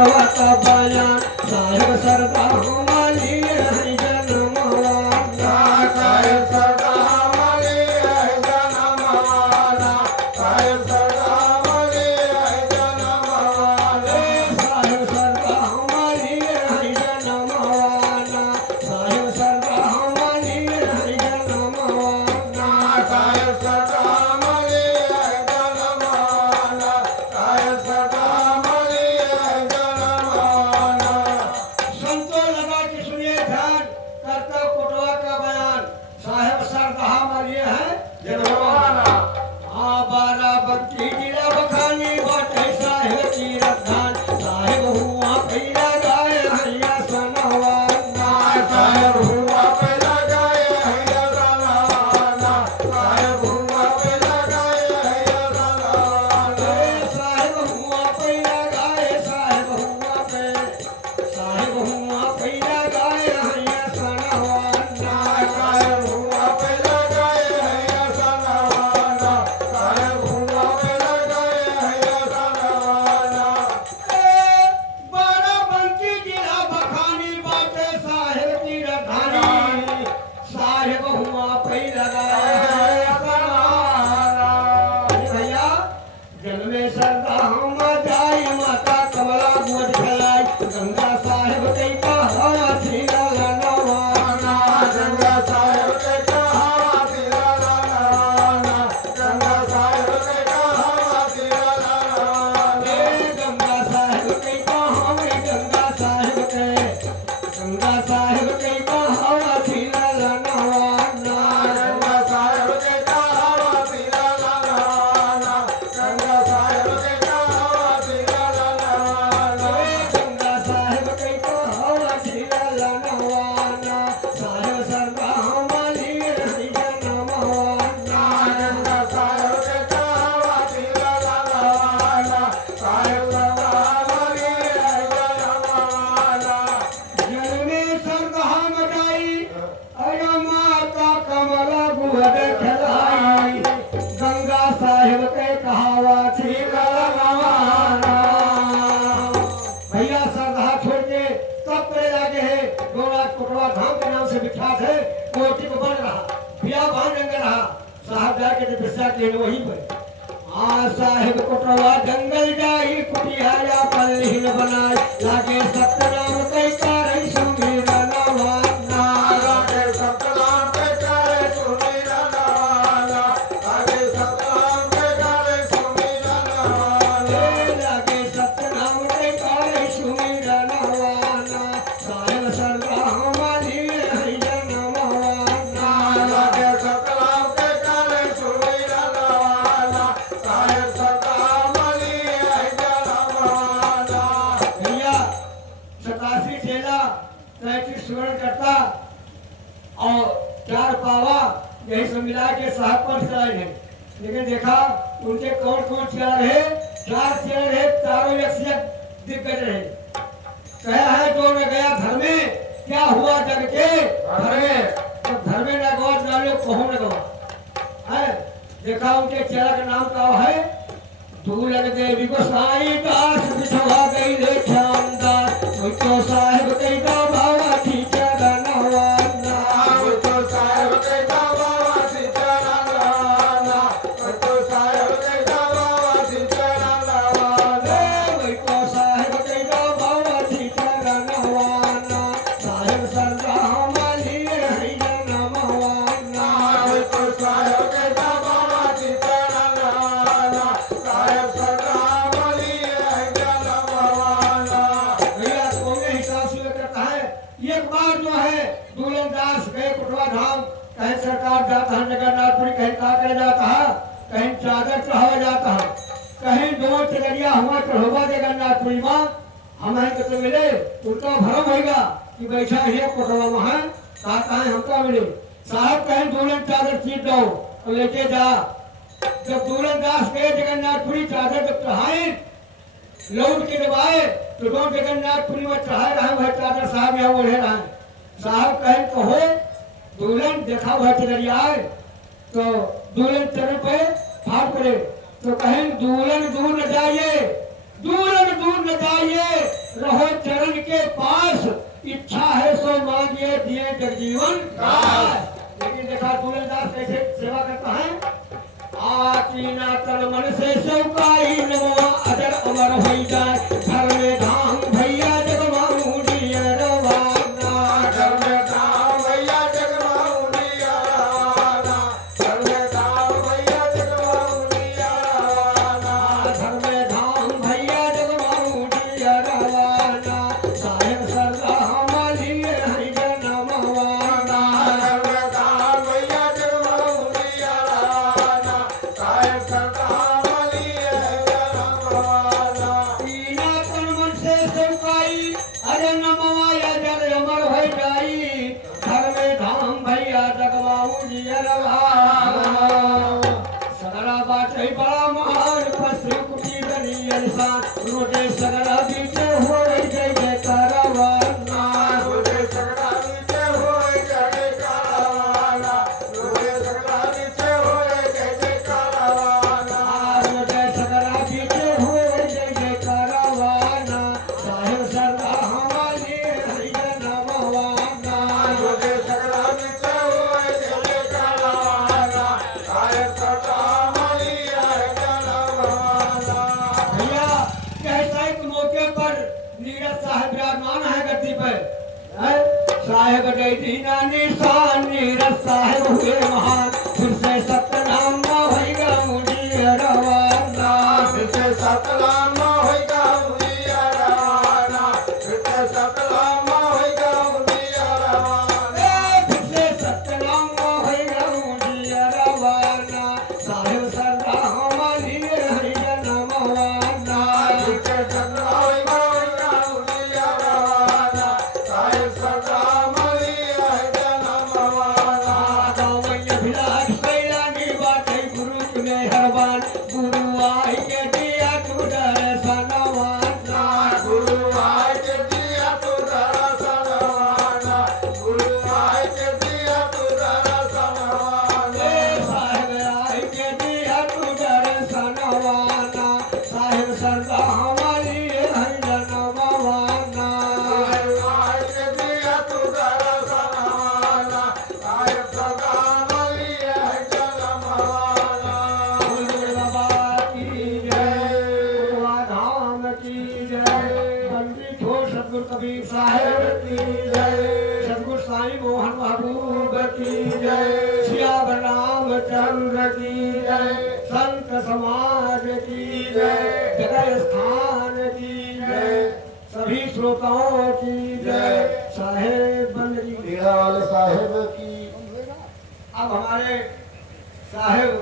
कोटवा का बयान साहेब सरदा हमारी है जनमवाना साहेब सरदा हमारी है जनमवाना साहेब सरदा हमारी है जनमवाना साहेब सरदा हमारी है जनमवाना साहेब सरदा हमारी है जनमवाना साहेब सरदा हमारी है जनमवाना साहेब सरदा हमारी है जनमवाना संतो लगा के सुनिए ध्यान करता कोटवा का बयान साहेब सरदा हमारी है जनमवाना बारा बंकी जिला बखानी बाटे साहेब की रखान साहेब हुआ पहला गाय हरिया सनवाना साहेब हुआ पहला गाय है जनमवाना साहेब हुआ पहला गाय है जनमवाना साहेब हुआ पहला गाय साहेब हुआ पहला गाय हरिया सनवाना साहेब हुआ पहला गाय है जनमवाना साहेब हुआ पहला गाय है जनमवाना बारा बंकी जिला बखानी बाटे साहेब की रखानी साहेब हुआ पहला गाय हरिया सनवाना भैया जन्मे सरदा हम जाई माता कमला गोद खलाई गंगा साहेब कई का हवा थीला नवाना गंगा साहेब के कहावा सिरा लाना गंगा साहेब के कहावा सिरा लाना गंगा साहेब कई का हमें गंगा साहेब कई का हवा थीला नवाना गंगा साहेब के कहावा सिरा लाना गंगा साहेब के कहावा सिरा लाना गंगा साहेब कई का हवा थीला नवाना साहेब सरदा हमारी रही जनमवाना गंगा साहेब के कहावा सिरा लाना साहेब सरदा हमारी है जनमवाना जन्मे सरदा मचाई अरे माता कमला गुहद खलाई गंगा साहेब के कहावा थी गलवाना भैया सरदा छोड़ के तब करे लागे है गोरा कोटवा धाम के नाम से विख्यात है कोटी को बन रहा बिया बांध जंगल रहा साहब जाके जब बिस्सा के वहीं पर साहेब कोटवा जंगल जाई कुटिया पल्ली न बनाई लागे सतनाम कई कारई सुमीर नवाना आगे सतनाम के करे सुमीरा नवाना आगे सतनाम के करे सुमीरा नवाना लागे सतनाम कई कारई सुमीर नवाना साहेब सरदा हमारी है जनमवाना आगे सतनाम के करे सुमीरा नवाना साहेब सतनाम वाली है जनमवाना भैया 87 चेला 33 स्वर्ण करता और 4 पावा यही सब मिला के साहब पर चलाए हैं लेकिन देखा उनके कौन कौन चला रहे 4 चेला रहे चारों एक से एक दिग्गज रहे कहा है जो न गया घर में क्या हुआ जग के घर में जब घर में न गवा जाने कहूँ न गवा है देखा उनके चेला का नाम क्या है दूलग देवी गोसाई दास बिछवा गई रे शानदार तो साहेब कई का बाबा ठीक नवाना तो साहेब के बाबा सीतारा नवाना तो साहेब के बाबा सीतारा नवाना तो साहेब कई का बाबा ठीक नवाना साहेब सरदा हमारी है जनमवाना तो साहेब के बाबा सीतारा नवाना साहेब सरदा हमारी है जनमवाना भैया तो में हिसाब से करता है एक बार जो है दूलन दास गए कोटवा धाम कहीं सरकार जाता है जगन्नाथपुरी कहीं का करे जाता है कहीं चादर चढ़ावा जाता है कहीं दो चलरिया हुआ चढ़ोबा जगन्नाथपुरी माँ हमें तो मिले उनका भरम होगा कि बैठा है कोटवा वहाँ कहा है हमको मिले साहब कहीं दूलन चादर चीट दो तो लेके जा जब दूलन दास गए जगन्नाथपुरी चादर जब चढ़ाए लौट के जब आए तो दो जगन्नाथपुरी में चढ़ाए रहे वह चादर साहब यहाँ ओढ़े रहे साहब कहें कहो दुल्हन देखा वह चलरिया आए तो दुल्हन चरण पे फाड़ पड़े तो कहें दुल्हन दूर न जाइए, दुल्हन दूर न जाइए, रहो चरण के पास, इच्छा है सो मांगिए दिए जगजीवन दास। लेकिन देखा तुलसीदास कैसे सेवा करता है, आकीना तन मन से सौकाई नमो अजर अमर होई जाए, घर में धाम भैया जगमाऊ रवाना। घर में धाम भैया जगमाऊ रवाना, घर में धाम भैया जगमाऊ रवाना, घर में धाम भैया जगमाऊ रवाना, साहेब सरदा हमारी है जनमवाना। घर में धाम भैया जगमाऊ रवाना, साहेब सरदार वाली है जनमवाना। कीना तन मन से सौकाई अरे नमवाया जर अमर हो जाई, घर में धाम भैया जगमाऊ रवाना। सगरा बात है बड़ा महान पशु कुटी बनी इंसान, रोजे सगरा बीते हो जय जय करवाना। रोजे सगड़ा नीचे होए जय कारवाना, रोजे सगड़ा नीचे होए जय कारवाना, रोजे सगरा बीते हो जय जय करवाना, साहेब सरदा हमारी है जनमवाना। रोजे सगड़ा नीचे होए जय कारवाना, साहेब सरदार वाली है जनमवाना। भैया कहता है कि मौके पर नीरज साहब विराजमान है गद्दी पर, है? साहेब दीना निशान नीरज साहेब हुए महान, फिर से सतनाम होगा मुझे रवाना। फिर सतनाम होएगा मुनिया रवाना, फिर सतनाम होएगा मुनिया रवाना, फिर से सतनाम होगा मुझे रवाना, साहेब सरदा हमारी है जनमवाना। फिर सतनाम होएगा मुनिया रवाना, साहिब सरदार वाली है जनमवाना। गावैया भिलास कैलानी बाटे गुरु तुने हरबान, गुरु आई के दिया तू दर्शनवाना। गुरु आए के दिया तू दर्शनवाना, गुरु आए के दिया तू दर्शनवाना, साहेब आई के दिया तू दर्शनवाना, साहेब सरदा हमारी है जनमवाना। गुरु आए के दिया तू दर्शनवाना, साहिब सरदार वाली है जनमवाना। गुरु बाबा की जय, गुरुआ धाम की जय, पंडित हो सतगुरु कबीर साहेब की जय, सतगुरु साईं मोहन महबूब की जय, श्याम रामचंद्र की जय, संत समाज की जय, जगह स्थान की जय, सभी श्रोताओं की जय, साहेब बंदगी। हीरालाल साहेब की। अब हमारे साहेब